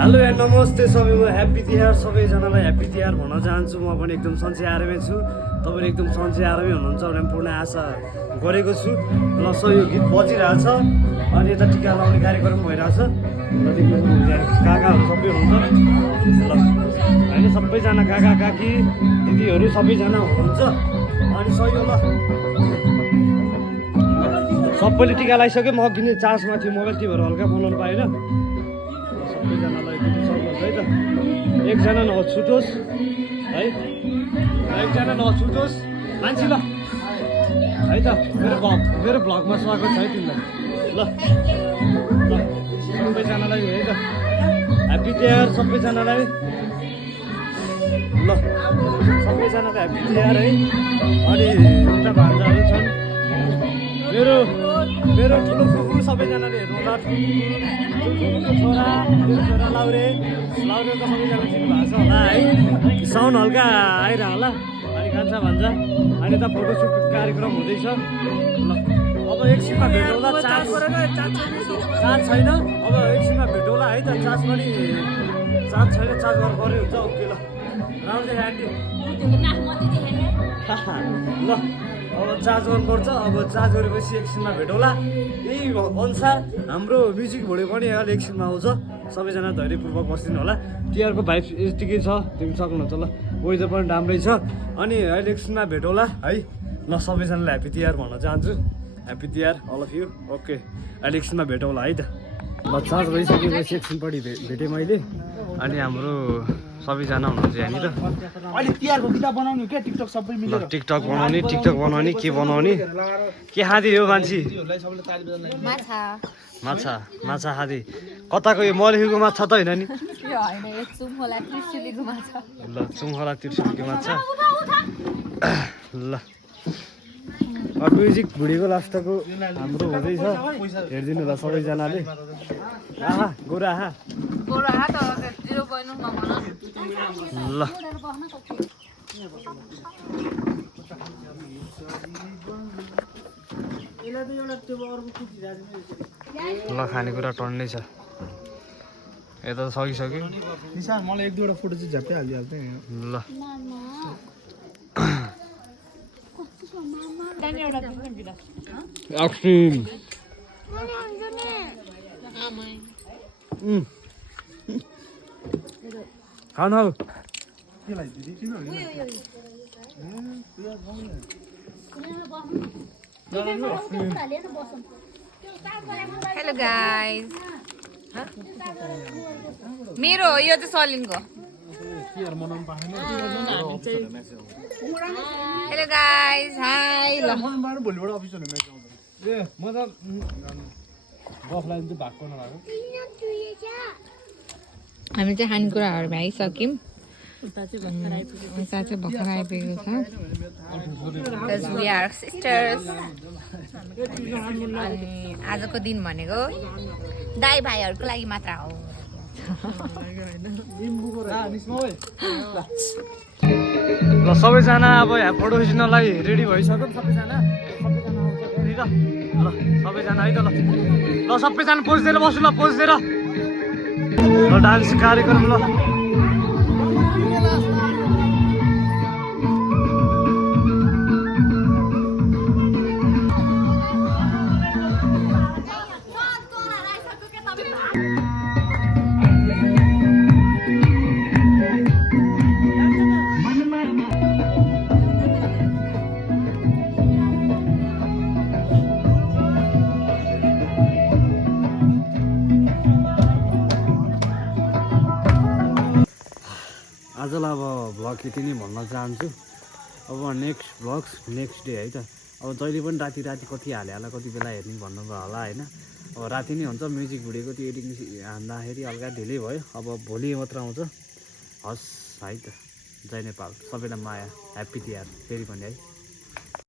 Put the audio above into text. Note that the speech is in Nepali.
हेलो एन्ड नमस्ते सबैको ह्याप्पी तिहार सबैजनालाई ह्याप्पी तिहार भन्न चाहन्छु। म पनि एकदम सन्चै आरामै छु, तपाईँले एकदम सन्चै आरामै हुनुहुन्छ भनेर पूर्ण आशा गरेको छु। ल यो गीत बजिरहेछ अनि यता टिका लाउने कार्यक्रम भइरहेछ। काकाहरू सबै हुनुहुन्छ ल होइन, सबैजना काका काकी दिदीहरू सबैजना हुनुहुन्छ अनि सही ल सबैले टिका लगाइसक्यो। म किन चार्जमा थियो मोबाइल, त्यही भएर हल्का बनाउनु पाएन। सबैजनालाई सक्नुहोस् है त, एकजना नछुटोस् है, एकजना नछुटोस् मान्छे ल है त। मेरो भ्लगमा स्वागत छ है तिमीलाई ल ल सबैजनालाई है त ह्याप्पी तिहार सबैजनालाई ल सबैजनालाई ह्याप्पी तिहार है। अनि उता भान्जाहरू छन् मेरो ठुलो फुपू सबैजनाले हेर्नु ठुलो छोरा मेरो छोरा लाउरे त सबैजना चिन्नु भएको छ होला है। साउन्ड हल्का आइरह होला अनि खान्छ भन्छ अनि त फोटोसुट कार्यक्रम हुँदैछ ल। अब एकछिनमा भेटौँला, चार्ज छैन, अब एकछिनमा भेटौँला है त। चार्ज पनि चार्ज छैन, चार्ज गर्नु पर्ने हुन्छ। ओके ल राम्रै आन्टी ल अब चार्ज गर्नुपर्छ। अब चार्ज गरेपछि एकछिनमा भेटौँला। यही अनुसार हाम्रो म्युजिक भिडियो पनि अहिले एकछिनमा आउँछ। सबैजना धैर्यपूर्वक बसिदिनु होला। तिहारको भाइब यतिकै छ, तिमी सक्नुहुन्छ ल। वेदर पनि राम्रै छ अनि अहिले एकछिनमा भेटौँला है ल। सबैजनालाई ह्याप्पी तिहार भन्न चाहन्छु, happy Tihar all of you. Okay अहिले एकछिनमा भेटौँला है त ल। चार्ज भइसकेपछि एकछिनपट्टि भेटेँ मैले अनि हाम्रो सबैजना हुनुहुन्छ यहाँनिर। अहिले तिहारको किताब बनाउनु के टिकटक सबै मिलेर टिकटक बनाउने के बनाउने के खाँदै हो मान्छे? माछा खाँदै कताको यो मलेखीको माछा त होइन नि? ल चुङखोला त्रिशुलीको माछा ल। म्युजिक भिडियोको लास्टको हाम्रो हुँदैछ, हेरिदिनु होला सबैजनाले। आहा गोरा आहा ल ल खानेकुरा टन्नै छ यता त सकिसक्यो। निशान मलाई एक दुईवटा फोटो चाहिँ झ्याप्पै हालिदिहाल्छ नि ल आइसक्रिम खानु हेलो गाइस, मेरो हो यो चाहिँ सलिनको। हेलो गाइस, हाई ल। भोलिबाट अफिस हुने म्याच आउँछ ए म त गफलाई चाहिँ भएको नभएको। हामी चाहिँ खानेकुराहरू भइसक्यौँ। उता चाहिँ भर्खर आइपुगेको छ। Because we are sisters। अनि आजको दिन भनेको दाइ भाइहरूको लागि मात्र हो। ल सबैजना अब यहाँ फोटो खिच्नलाई रेडी भइसक्यो। सबैजना आउँछ ल सबैजना है त ल ल सबैजना पोज दिएर बस्नु ल, पोज दिएर ल डान्स कार्यक्रम ल। आजलाई अब भ्लग यति नै भन्न चाहन्छु। अब नेक्स्ट भ्लग्स नेक्स्ट डे है त। अब जहिले पनि राति कति हाले होला, कति बेला हेर्ने भन्नुभयो होला होइन। अब राति नै हुन्छ म्युजिक भिडियोको त्यो एडिटिङ हान्दाखेरि हल्का ढिलै भयो। अब भोलि मात्र आउँछ। हस् है त, जय नेपाल, सबैलाई माया, ह्याप्पी तिहार फेरि पनि है।